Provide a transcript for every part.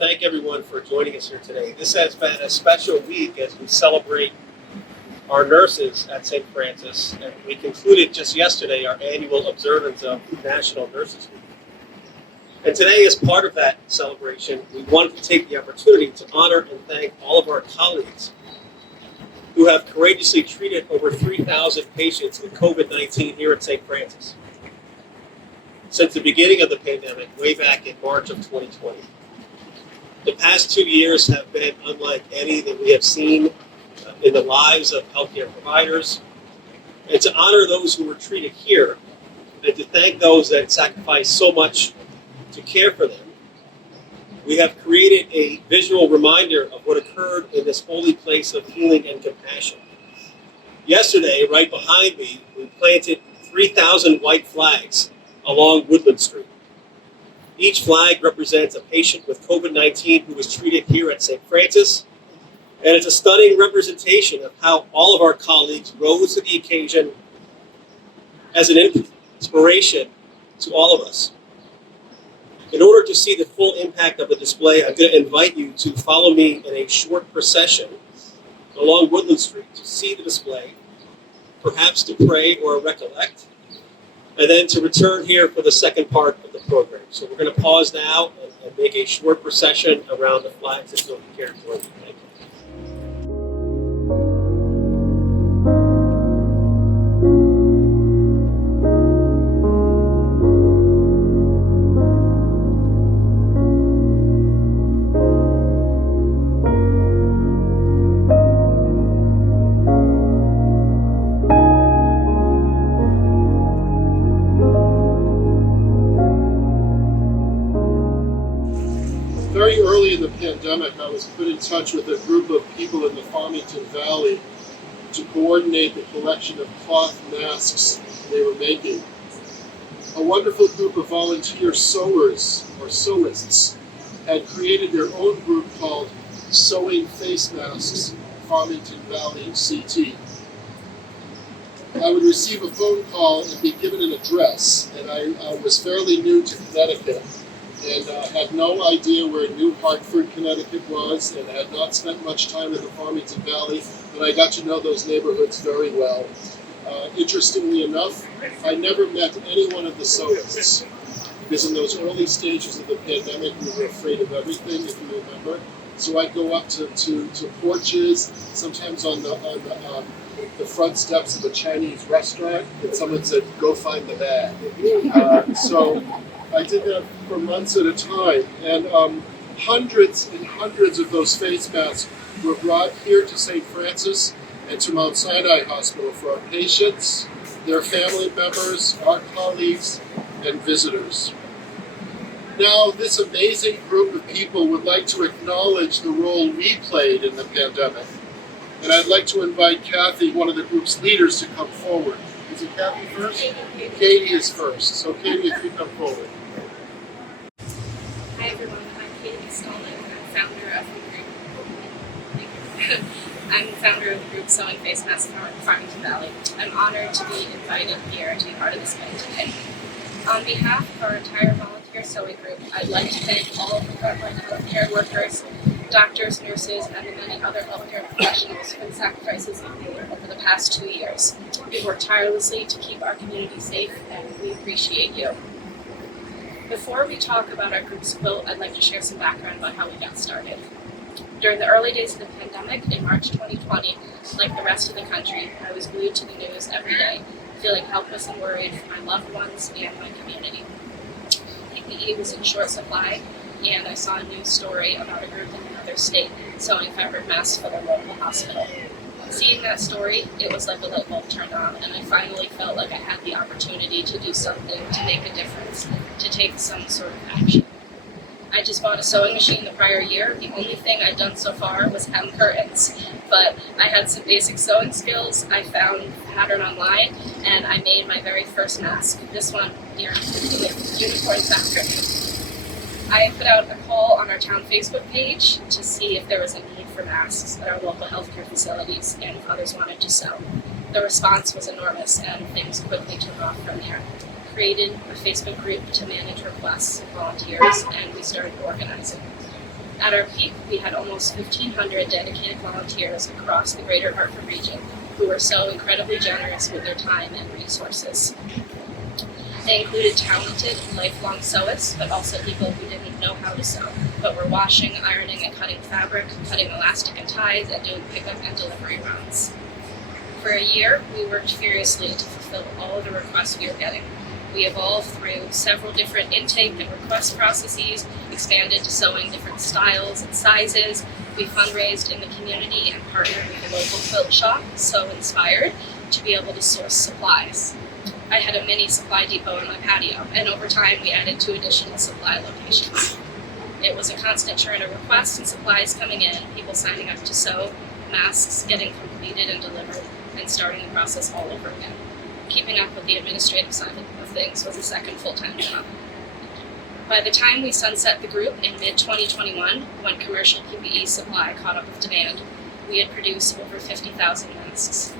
thank everyone for joining us here today. This has been a special week as we celebrate our nurses at St. Francis, and we concluded just yesterday our annual observance of National Nurses Week. And today, as part of that celebration, we wanted to take the opportunity to honor and thank all of our colleagues who have courageously treated over 3,000 patients with COVID-19 here at St. Francis since the beginning of the pandemic, way back in March of 2020. The past 2 years have been unlike any that we have seen in the lives of healthcare providers. And to honor those who were treated here and to thank those that sacrificed so much to care for them, we have created a visual reminder of what occurred in this holy place of healing and compassion. Yesterday, right behind me, we planted 3,000 white flags along Woodland Street. Each flag represents a patient with COVID-19 who was treated here at St. Francis, and it's a stunning representation of how all of our colleagues rose to the occasion as an inspiration to all of us. In order to see the full impact of the display, I'm going to invite you to follow me in a short procession along Woodland Street to see the display, perhaps to pray or recollect, and then to return here for the second part of the program. So we're going to pause now and make a short procession around the flags that you'll be cared for. Thank you. Very early in the pandemic, I was put in touch with a group of people in the Farmington Valley to coordinate the collection of cloth masks they were making. A wonderful group of volunteer sewers, or sewists, had created their own group called Sewing Face Masks Farmington Valley CT. I would receive a phone call and be given an address, and I was fairly new to Connecticut, and had no idea where New Hartford, Connecticut was, and had not spent much time in the Farmington Valley, but I got to know those neighborhoods very well. Interestingly enough, I never met any one of the sewists, because in those early stages of the pandemic, we were afraid of everything, if you remember. So I'd go up to porches, sometimes on the front steps of a Chinese restaurant, and someone said, "Go find the bag." So I did that for months at a time, and hundreds and hundreds of those face masks were brought here to St. Francis and to Mount Sinai Hospital for our patients, their family members, our colleagues, and visitors. Now, this amazing group of people would like to acknowledge the role we played in the pandemic, and I'd like to invite Kathy, one of the group's leaders, to come forward. Is it Kathy first? Katie is first. So Katie, if you come forward. Hi everyone, I'm Katie Costolnick. I'm founder of the group. I'm the founder of the group Sewing Face Masks Farmington Valley. I'm honored to be invited here to be part of this event today. On behalf of our entire volunteer sewing group, I'd like to thank all of the frontline healthcare workers, doctors, nurses, and the many other healthcare professionals for the sacrifices they've made over the past 2 years. We've worked tirelessly to keep our community safe, and we appreciate you. Before we talk about our group's quilt, I'd like to share some background about how we got started. During the early days of the pandemic in March 2020, like the rest of the country, I was glued to the news every day, feeling helpless and worried for my loved ones and my community. PPE was in short supply, and I saw a news story about a group in another state sewing fabric masks for their local hospital. Seeing that story, it was like a light bulb turned on, and I finally felt like I had the opportunity to do something, to make a difference, to take some sort of action. I just bought a sewing machine the prior year. The only thing I'd done so far was hem curtains, but I had some basic sewing skills. I found a pattern online, and I made my very first mask. This one here with unicorn fabric. I put out a call on our town Facebook page to see if there was a need for masks at our local healthcare facilities and if others wanted to sew. The response was enormous, and things quickly took off from there. Created a Facebook group to manage requests and volunteers, and we started organizing. At our peak, we had almost 1,500 dedicated volunteers across the greater Hartford region who were so incredibly generous with their time and resources. They included talented, lifelong sewists, but also people who didn't know how to sew, but were washing, ironing, and cutting fabric, cutting elastic and ties, and doing pickup and delivery runs. For a year, we worked furiously to fulfill all of the requests we were getting. We evolved through several different intake and request processes, expanded to sewing different styles and sizes. We fundraised in the community and partnered with a local quilt shop, Sew Inspired, to be able to source supplies. I had a mini supply depot on my patio, and over time we added 2 additional supply locations. It was a constant churn of requests and supplies coming in, people signing up to sew, masks getting completed and delivered, and starting the process all over again. Keeping up with the administrative side of things was a second full-time job. By the time we sunset the group in mid-2021, when commercial PPE supply caught up with demand, we had produced over 50,000 masks.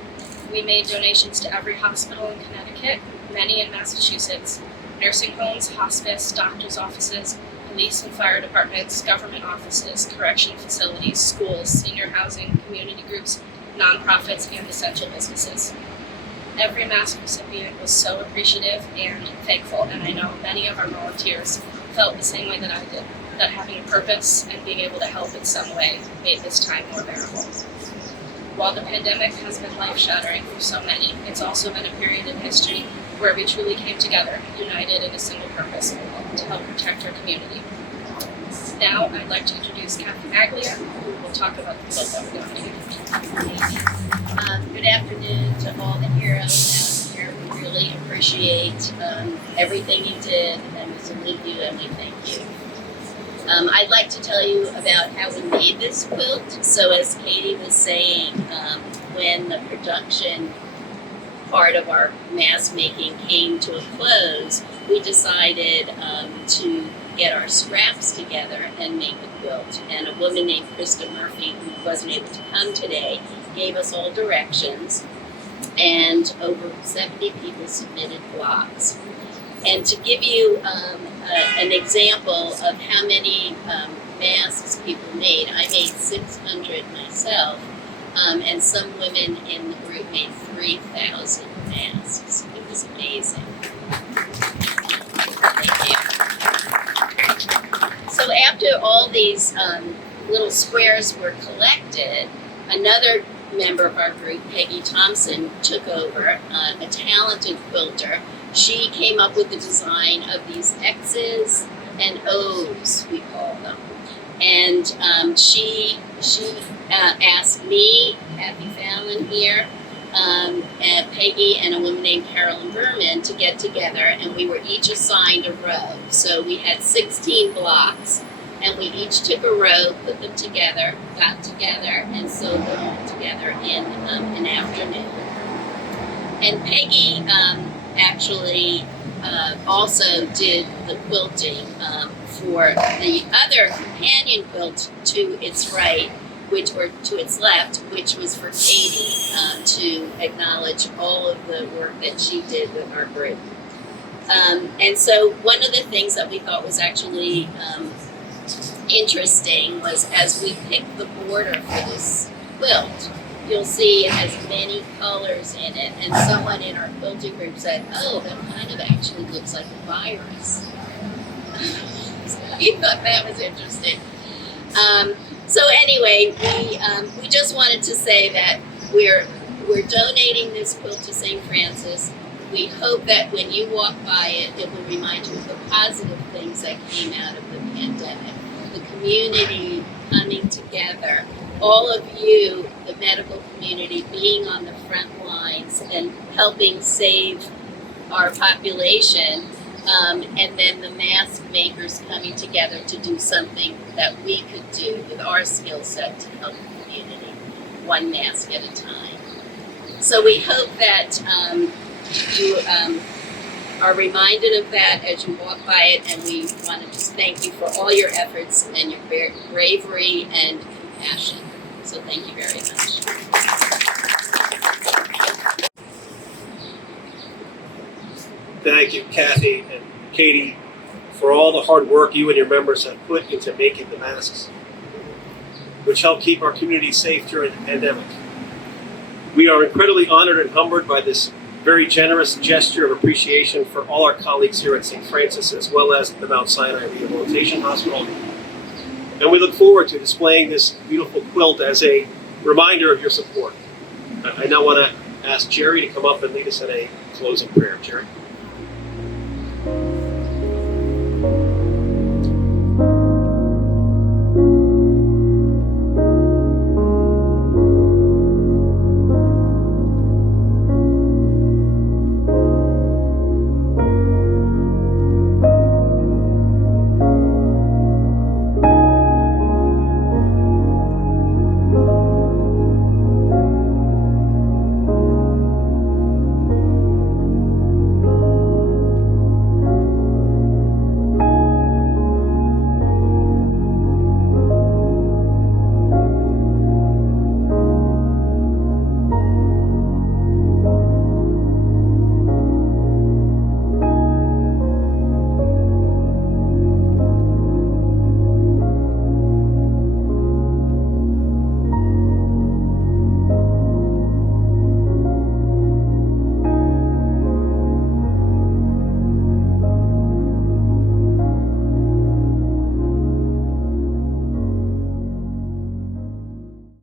We made donations to every hospital in Connecticut, many in Massachusetts, nursing homes, hospice, doctors' offices, police and fire departments, government offices, correction facilities, schools, senior housing, community groups, nonprofits, and essential businesses. Every mask recipient was so appreciative and thankful, and I know many of our volunteers felt the same way that I did, that having a purpose and being able to help in some way made this time more bearable. While the pandemic has been life-shattering for so many, it's also been a period in history where we truly came together, united in a single purpose, to help protect our community. Now, I'd like to introduce Kathy Maglia, who will talk about the quilt that we're donating. Good afternoon to all the heroes out here. We really appreciate everything you did, and we salute you and we thank you. I'd like to tell you about how we made this quilt. So as Katie was saying, when the production part of our mask making came to a close, we decided to get our scraps together and make the quilt. And a woman named Krista Murphy, who wasn't able to come today, gave us all directions, and over 70 people submitted blocks. And to give you an example of how many masks people made, I made 600 myself, and some women in the group made 3,000 masks. It was amazing. Thank you. So after all these little squares were collected, another member of our group, Peggy Thompson, took over, a talented quilter. She came up with the design of these X's and O's, we call them. And she asked me, Kathy Fallon here, Peggy, and a woman named Carolyn Berman to get together, and we were each assigned a row. So we had 16 blocks, and we each took a row, put them together, got together, and sewed them all together in an afternoon. And Peggy actually also did the quilting for the other companion quilt to its right, to its left, which was for Katie to acknowledge all of the work that she did with our group. And so one of the things that we thought was actually interesting was, as we picked the border for this quilt, you'll see it has many colors in it, and someone in our quilting group said, "Oh, that kind of actually looks like a virus." We thought that was interesting. So anyway, we just wanted to say that we're donating this quilt to St. Francis. We hope that when you walk by it, it will remind you of the positive things that came out of the pandemic. The community coming together, all of you, the medical community, being on the front lines and helping save our population, and then the mask makers coming together to do something that we could do with our skill set to help the community, one mask at a time. So we hope that you are reminded of that as you walk by it, and we want to just thank you for all your efforts and your bravery and compassion. So thank you very much. Thank you, Kathy and Katie, for all the hard work you and your members have put into making the masks. which helped keep our community safe during the pandemic. We are incredibly honored and humbled by this very generous gesture of appreciation for all our colleagues here at St. Francis, as well as the Mount Sinai Rehabilitation Hospital. And we look forward to displaying this beautiful quilt as a reminder of your support. I now want to ask Jerry to come up and lead us in a closing prayer. Jerry.